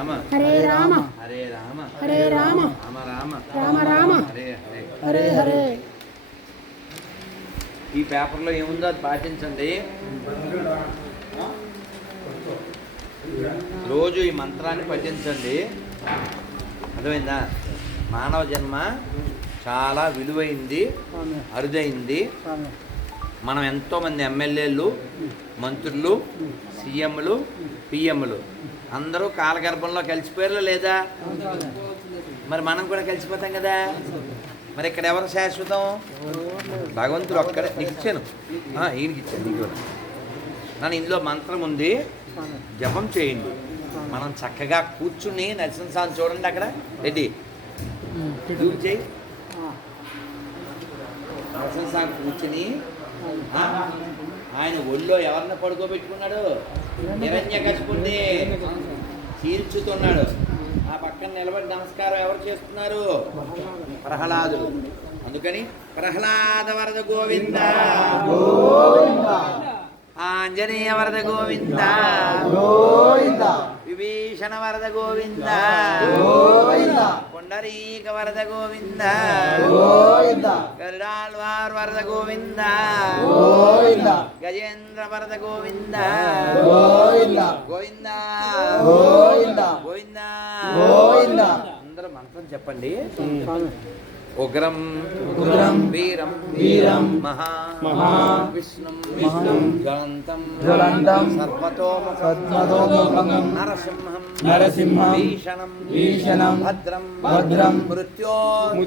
రామ. హరే రామ. హరే రామ. హరే రామ. రామ రామ. రామ రామ. హరే హరే. హరే హరే. ఈ పేపర్లో ఏముందో అది పాటించండి. రోజు ఈ మంత్రాన్ని పఠించండి. అర్థమైందా? మానవ జన్మ చాలా విలువైంది అరుదైంది. మనం ఎంతోమంది ఎమ్మెల్యేలు మంత్రులు సీఎంలు పిఎంలు అందరూ కాలగర్భంలో కలిసిపోయారు లేదా? మరి మనం కూడా కలిసిపోతాం కదా? మరి ఇక్కడ ఎవరు శాశ్వతం? భగవంతుడు ఒక్కడే. నీకు ఇచ్చాను. ఈయనకి ఇచ్చాను నీకు. నన్ను ఇందులో మంత్రం ఉంది. జపం చేయండి. మనం చక్కగా కూర్చుని నరసింహస్వామి చూడండి అక్కడ. రెడ్డి చేయి. నరసింహస్వామి కూర్చుని ఆయన ఒళ్ళో ఎవరిని పడుకోబెట్టుకున్నాడు? నిరంజ కట్టుకుంది చీల్చుతున్నాడు. ఆ పక్కన నిలబడి నమస్కారం ఎవరు చేస్తున్నారు? ప్రహ్లాదుడు. అందుకని ప్రహ్లాద వరద గోవింద. ఆంజనేయ వరద గోవింద. విభీషణ వరద గోవింద. పుండరీక వరద గోవింద. గరుడాళ్వార్ వరద గోవింద. గజేంద్ర వరద గోవింద. గోవింద. గోవింద. అందరూ మంత్రం చెప్పండి. ఉగ్రం ఉగ్రం వీరం వీరం మహా మహా విష్ణుం విష్ణుం జ్వలంతం జ్వలంతం సర్వతోముఖం సర్వతోముఖం నరసింహం నరసింహం భీషణం భీషణం భద్రం భద్రం మృత్యో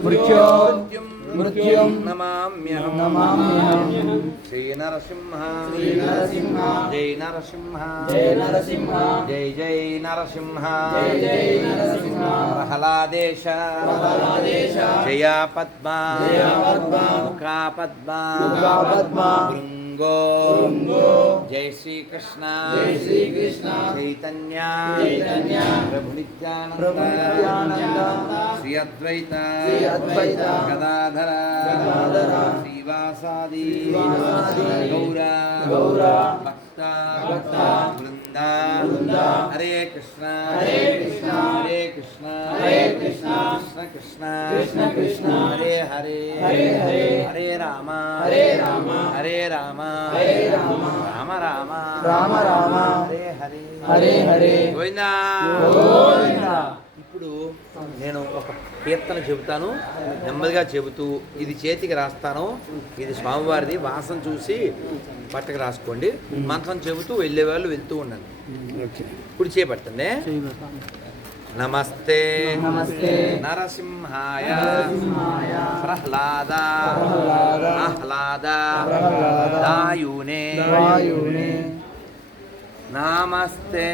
మృత్యో మృత్యుం మృత్యుం నమామ్యహం. నమామ్యహం. శ్రీ నరసింహ శ్రీ నరసింహ జై నరసింహ జయ నరసింహ జై జై నరసింహ జయ జయ నరసింహ ప్రహ్లాదేశ ప్రహ్లాదేశ జయ జయ పద్మ ముఖా పద్మ భృంగో జై శ్రీకృష్ణ చైతన్య చైతన్య ప్రభు నిత్యానంద ప్రభు నిత్యానంద శ్రీ అద్వైత గదాధర శ్రీవాసాది గౌర గౌర భక్త బృంద హరే కృష్ణ హరే కృష్ణ హరే కృష్ణ కృష్ణ కృష్ణ కృష్ణ హరే హరే హరే హరే హరే రామ హరే రామ హరే రామ హరే రామ రామ రామ రామ రామ హరే హరే హరే హరే గోవిందా గోవిందా. ఇప్పుడు నేను ఒక కీర్తన చెబుతాను. నెమ్మదిగా చెబుతూ ఇది చేతికి రాస్తాను. ఇది స్వామివారిది. వాసన చూసి పట్టకు రాసుకోండి. మంత్రం చెబుతూ వెళ్ళే వాళ్ళు వెళ్తూ ఉండండి. ఇప్పుడు చేపట్టండి നമസ്തേ നമസ്തേ നരസിംഹായ പ്രഹ്ലാദ ആഹ്ലാദായൂനേ നമസ്തേ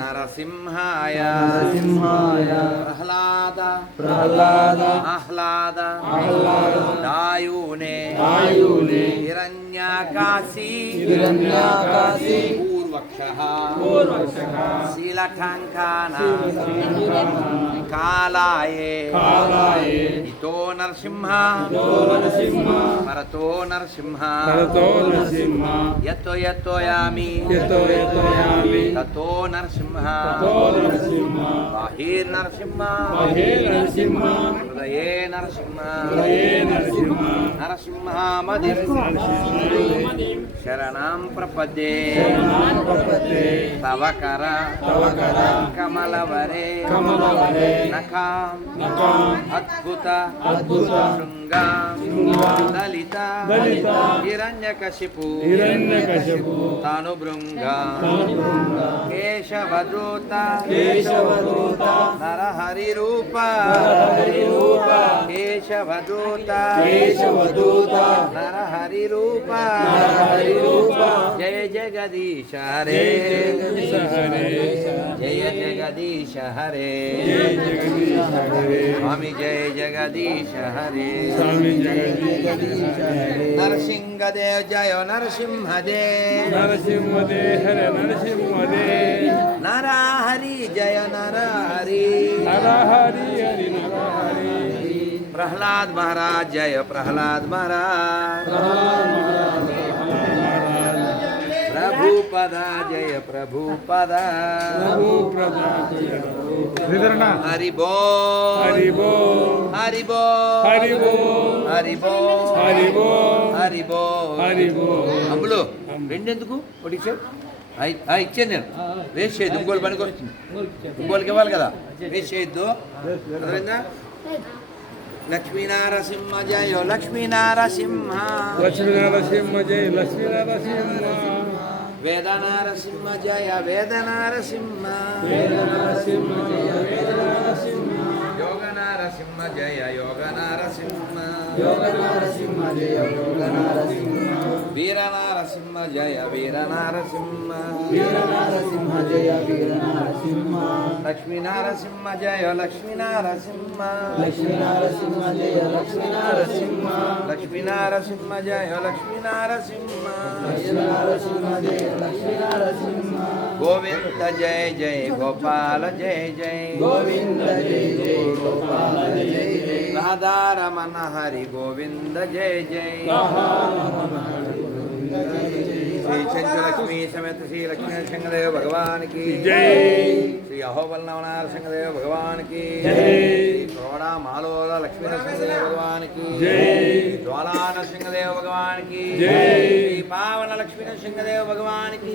നരസിംഹായ സിംഹായ പ്രഹ്ലാദ പ്രഹ്ലാദ ആഹ്ലാദ ആഹ്ലാദായൂനേ ആയൂനേ ഹിരണ്യകാശി ഹിരണ്യകാശി पूर्वक्षः शीलठाङ्कानां కాలాయే ఇతో నరసింహ. పరతో నరసింహ. యతో యతో యామి. తతో నరసింహ. తో నరసింహ. బాహిర్ నరసింహ. హృదయే నరసింహ. నరసింహ. మది శరణాం ప్రపద్యే శరణాం ప్రపద్యే తవ కర. తవ కర. కమలవరే కమలవరే నఖాం అద్భుత అద్భుత శృంగాం దళిత దళిత హిరణ్యకశిపు హిరణ్యకశిపు తాను భృంగా కేశవదూత కేశవదూత నరహరి రూప నరహరి రూప కేశవదూత కేశవదూత నరహరి రూప నరహరి రూప జయ జగదీశ హరే జయ జగదీశ హరే। జయ జగదీశ హరే। స్వామి జయ జగదీశ హరే। స్వామి జగదీశ హరే। నరసింహదేవ్ జయ నరసింహదేవ్ నరసింహదే హరే నరసింహదే। నరహరి జయ నరహరి। నరహరి హరి నరహరి। ప్రహ్లాద్ మహారాజ్ జయ ప్రహ్లాద్ మహారాజ్। ప్రహ్లాద మహారాజ ప్రభు పద. జయ ప్రభు పద ప్రభు. ప్రదాయ హరి బో హరి బో హరి బో హరి బో హరి బో హరి బో హరి బో హరి బో అమ్ములు రెండెందుకు? ఒకటి ఇచ్చాను నేను. వేస్ట్ చేయొద్దు ఇంకోటి పనికి వస్తుంది. ఇంకోటికి ఇవ్వాలి కదా. వేస్ట్ చేయొద్దు. లక్ష్మీనారసింహ జయ లక్ష్మీనారసింహ. లక్ష్మీ నరసింహ జయ లక్ష్మీ వేదనారసింహ జయ వేదనారసింహ. వేదనారసింహ జయ వేదనారసింహ యోగ నారసింహ జయ యోగ నారసింహ జయ యోగ వీరనారసింహ జయ వీరనారసింహ. వీరనారసింహ జయ వీరనారసింహ. లక్ష్మీనారసింహ జయ లక్ష్మీనారసింహ. లక్ష్మీనారసింహ జయ లక్ష్మీనారసింహ. లక్ష్మీనారసింహ జయ లక్ష్మీనారసింహ. లక్ష్మీనారసింహ జయ లక్ష్మీనారసింహ. గోవింద జయ జయ గోపాల జయ జయ. గోవింద జయ జయ గోపాల జయ జయ. రాధారమణ హరి గోవింద జయ జయ. శ్రీ చెంచులక్ష్మి సమేత శ్రీ లక్ష్మీ నరసింహదేవ భగవానికి శ్రీ అహోబల్నవనార సింహదేవ భగవానికి. శ్రోడా మాలోల లక్ష్మీ నరసింహదేవ భగవానికి. జ్వాలా నరసింహదేవ భగవానికి. శ్రీ పావన లక్ష్మీ నరసింహదేవ భగవానికి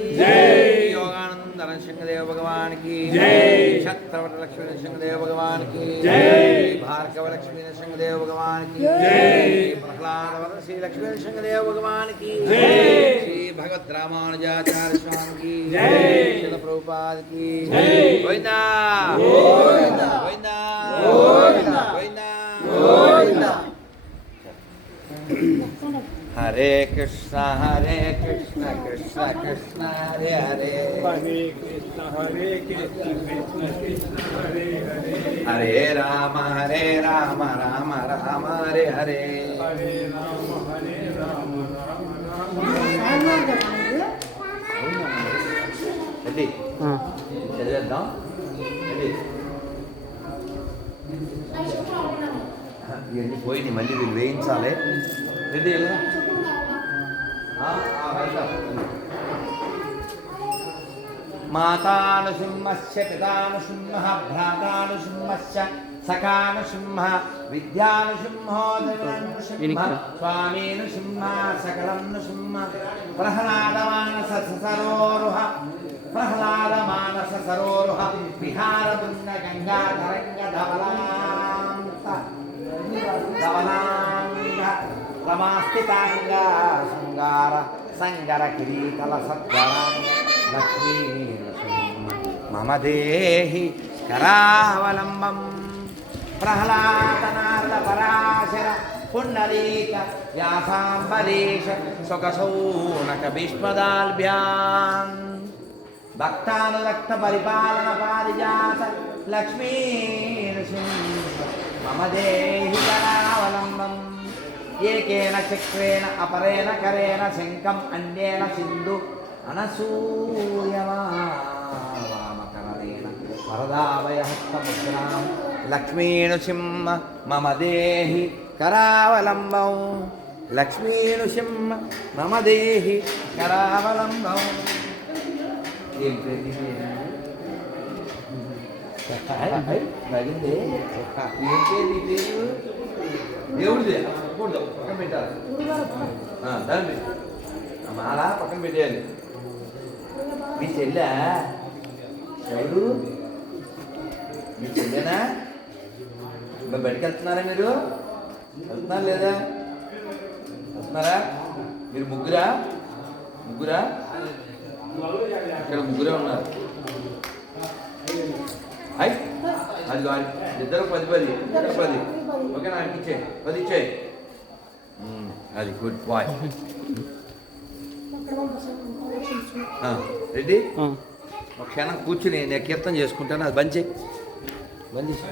యోగానంద నరసింహదేవ భగవానికి. క్షత్రవట లక్ష్మీ నరసింహదేవ భగవానికి. భార్గవ లక్ష్మీ నరసింహదేవ భగవానికి. ప్రహ్లాదవర శ్రీ లక్ష్మీ నరసింహదేవ భగవానికి भगवत रामानुजाचार्य स्वामी की जय। चल प्रभुपाद की। जय। गोविंदा। गोविंदा। गोविंदा। गोविंदा। गोविंदा। गोविंदा। हरे कृष्णा हरे कृष्णा कृष्णा कृष्णा हरे हरे। हरे कृष्णा हरे कृष्णा कृष्णा हरे हरे। हरे राम हरे राम राम राम हरे हरे। हरे राम। రెడ్డి చదివేద్దాం. రెడ్డి ఇవన్నీ పోయి మళ్ళీ వీళ్ళు వేయించాలి. రెడ్డి వెళ్ళా మాతానుసింహస్య పితానుసింహ భ్రాతానుసింహస్య సఖానుసింహ విద్యానుసింహో స్వామీనుసింహ సకలంనుసింహ. ప్రహ్లాదమానస సరోరుహ ప్రహ్లాదమానస సరోరుహ విహార బృంద గంగా తరంగ ధవలాంత ధవలాంగ రమాస్థితాంగ శృంగార సంగర కిరీటల సద్గరాంగ లక్ష్మీ మమ దేహి కరావలంబం ప్రహ్లాదనాథ పరాశర पुण्डरीक व्यासाम्बरेश सुखशौनकविष्मदाल्भ्याम् भक्तानुरक्तपरिपालनपारिजात लक्ष्मीनृसिंह मम देहि करावलम्बम् एकेन चक्रेण अपरेण करेण शङ्कम् अन्येन सिन्धु अनसूयवामकरेण वरदावय हस्तमुद्रां लक्ष्मीनृसिंह मम देहि కరావలంబం. లక్ష్మీనుషిం మమ దేహి కరావలంబం. దేవుడిదే. పక్కన పెట్టాలి. దాన్ని పక్కన పెట్టేయాలి. మీ చెల్లె ఎవరు? మీ చెల్లెనా? బయటకు వెళ్తున్నారా మీరు? వెళ్తున్నారు లేదా? వెళ్తున్నారా? మీరు ముగ్గురా? ముగ్గురా? ఇక్కడ ముగ్గురే ఉన్నారు. అయ్ అది కాదు ఇద్దరు పది పది. ఇద్దరు పది. ఓకే నాకు ఇచ్చే పది ఇచ్చే అది గుడ్ బాయ్. రెడ్డి? ఒక క్షణం కూర్చుని నేను కీర్తన చేసుకుంటాను. అది బంద్ చేయి. బంద్ చేసి